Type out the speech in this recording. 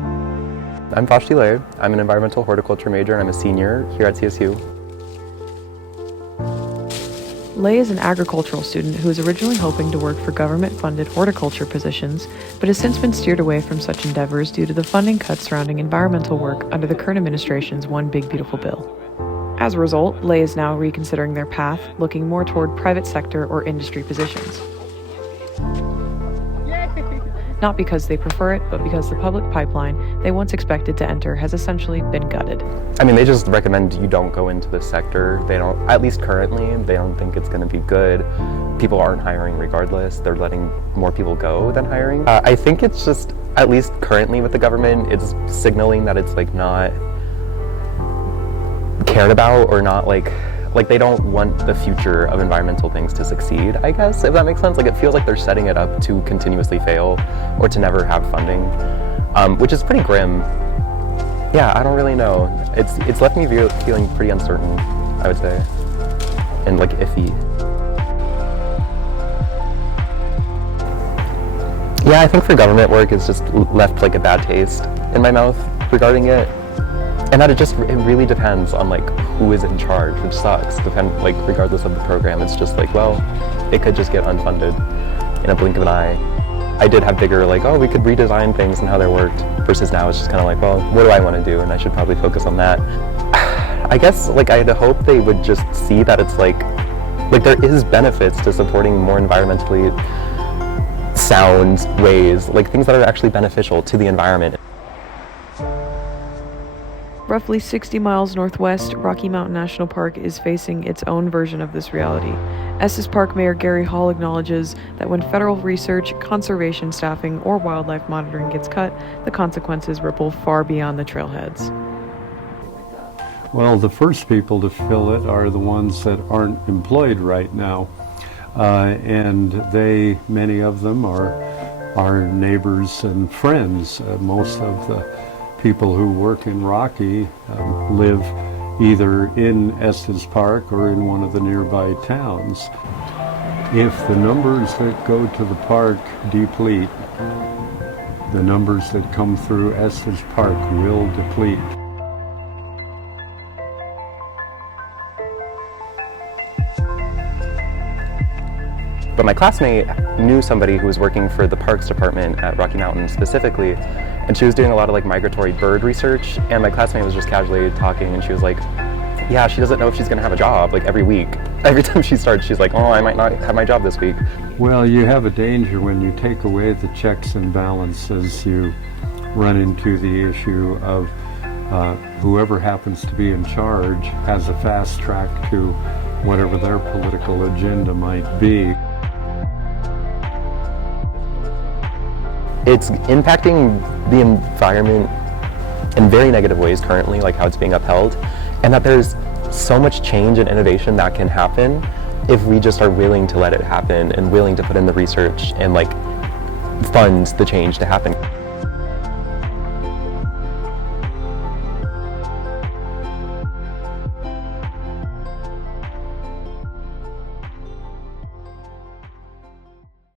I'm Vashti Lay. I'm an environmental horticulture major and I'm a senior here at CSU. Lay is an agricultural student who was originally hoping to work for government-funded horticulture positions, but has since been steered away from such endeavors due to the funding cuts surrounding environmental work under the current administration's One Big Beautiful Bill. As a result, Lay is now reconsidering their path, looking more toward private sector or industry positions. Not because they prefer it, but because the public pipeline they once expected to enter has essentially been gutted. I mean, they just recommend you don't go into this sector. They don't, at least currently, they don't think it's going to be good. People aren't hiring regardless. They're letting more people go than hiring. I think it's just, at least currently with the government, it's signaling that it's like not cared about or not like they don't want the future of environmental things to succeed, I guess, if that makes sense. Like it feels like they're setting it up to continuously fail or to never have funding, which is pretty grim. Yeah, I don't really know. It's left me feeling pretty uncertain, I would say, and like iffy. Yeah, I think for government work, it's just left like a bad taste in my mouth regarding it. And that it really depends on like who is in charge, which sucks. Like regardless of the program, it's just like, well, it could just get unfunded in a blink of an eye. I did have bigger like, oh, we could redesign things and how they worked, versus now it's just kind of like, well, what do I want to do? And I should probably focus on that. I guess like I'd hope they would just see that it's like there is benefits to supporting more environmentally sound ways, like things that are actually beneficial to the environment. Roughly 60 miles northwest, Rocky Mountain National Park is facing its own version of this reality. Estes Park Mayor Gary Hall acknowledges that when federal research, conservation staffing, or wildlife monitoring gets cut, the consequences ripple far beyond the trailheads. Well, the first people to feel it are the ones that aren't employed right now. And many of them are our neighbors and friends. Most of the people who work in Rocky live either in Estes Park or in one of the nearby towns. If the numbers that go to the park deplete, the numbers that come through Estes Park will deplete. But my classmate knew somebody who was working for the Parks Department at Rocky Mountain specifically, and she was doing a lot of like migratory bird research, and my classmate was just casually talking, and she was like, yeah, she doesn't know if she's gonna have a job like every week. Every time she starts, she's like, oh, I might not have my job this week. Well, you have a danger when you take away the checks and balances. You run into the issue of whoever happens to be in charge has a fast track to whatever their political agenda might be. It's impacting the environment in very negative ways currently, like how it's being upheld, and that there's so much change and innovation that can happen if we just are willing to let it happen and willing to put in the research and like fund the change to happen.